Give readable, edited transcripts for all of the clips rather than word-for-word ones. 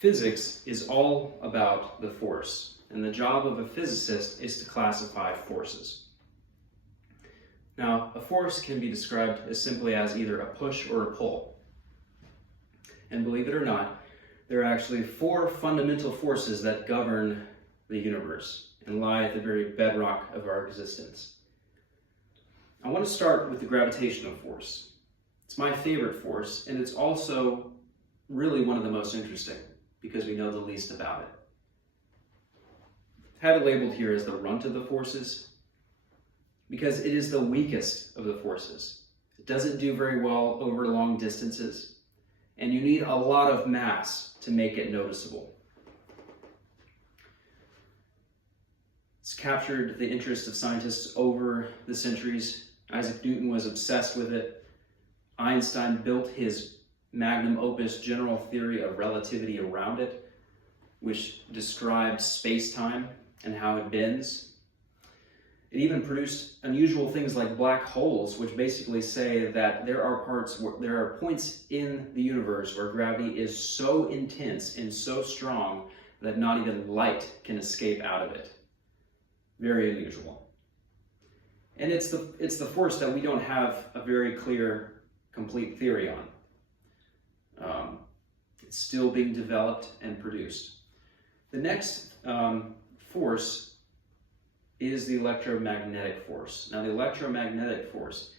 Physics is all about the force, and the job of a physicist is to classify forces. Now, a force can be described as simply as either a push or a pull. And believe it or not, there are actually 4 fundamental forces that govern the universe and lie at the very bedrock of our existence. I want to start with the gravitational force. It's my favorite force, and it's also really one of the most interesting because we know the least about it. I have it labeled here as the runt of the forces because it is the weakest of the forces. It doesn't do very well over long distances, and you need a lot of mass to make it noticeable. It's captured the interest of scientists over the centuries. Isaac Newton was obsessed with it. Einstein built his magnum opus general theory of relativity around it, which described space-time and how it bends. It even produced unusual things like black holes, which basically say that there are points in the universe where gravity is so intense and so strong that not even light can escape out of it. Very unusual. And it's the force that we don't have a very clear, complete theory on. It's still being developed and produced. The next force is the electromagnetic force. Now, the electromagnetic force,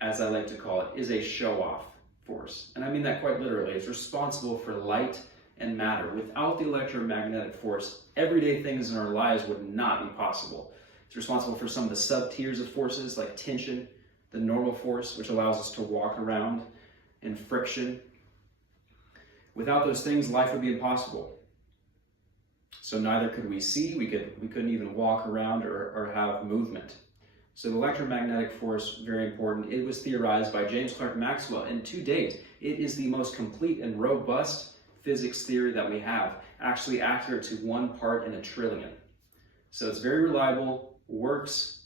as I like to call it, is a show-off force. And I mean that quite literally. It's responsible for light and matter. Without the electromagnetic force, everyday things in our lives would not be possible. It's responsible for some of the sub-tiers of forces like tension, the normal force, which allows us to walk around, and friction. Without those things, life would be impossible. So neither could we see, we couldn't even walk around or have movement. So the electromagnetic force, very important. It was theorized by James Clerk Maxwell, and to date, it is the most complete and robust physics theory that we have, actually accurate to 1 part in a trillion. So it's very reliable, works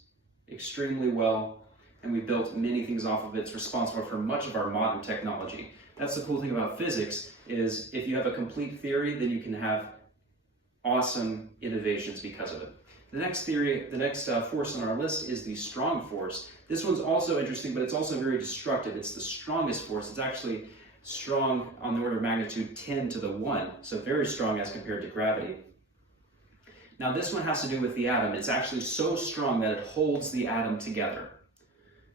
extremely well, and we built many things off of it. It's responsible for much of our modern technology. That's the cool thing about physics, is if you have a complete theory, then you can have awesome innovations because of it. The next force on our list is the strong force. This one's also interesting, but it's also very destructive. It's the strongest force. It's actually strong on the order of magnitude 10 to the 1, so very strong as compared to gravity. Now this one has to do with the atom. It's actually so strong that it holds the atom together.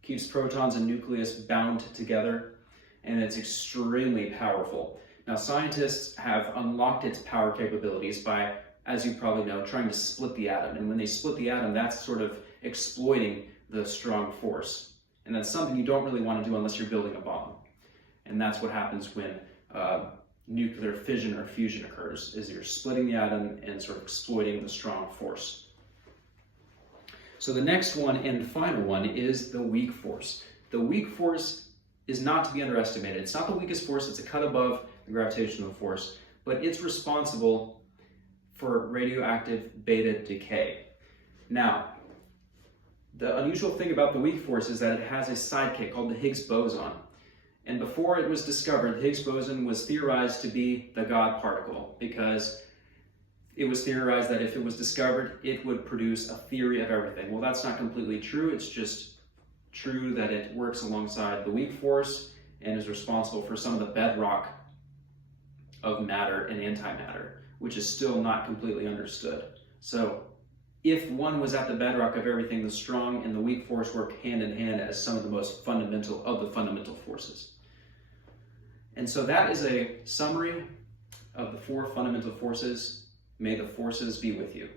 Keeps protons and nucleus bound together, and it's extremely powerful. Now scientists have unlocked its power capabilities by, as you probably know, trying to split the atom. And when they split the atom, that's sort of exploiting the strong force. And that's something you don't really want to do unless you're building a bomb. And that's what happens when nuclear fission or fusion occurs, is you're splitting the atom and sort of exploiting the strong force. So the next one and final one is the weak force. The weak force is not to be underestimated. It's not the weakest force, it's a cut above the gravitational force, but it's responsible for radioactive beta decay. Now, the unusual thing about the weak force is that it has a sidekick called the Higgs boson. And before it was discovered, the Higgs boson was theorized to be the God particle because it was theorized that if it was discovered, it would produce a theory of everything. Well, that's not completely true. It's just true that it works alongside the weak force and is responsible for some of the bedrock of matter and antimatter, which is still not completely understood. So if one was at the bedrock of everything, the strong and the weak force work hand in hand as some of the most fundamental of the fundamental forces. And so that is a summary of the 4 fundamental forces. May the forces be with you.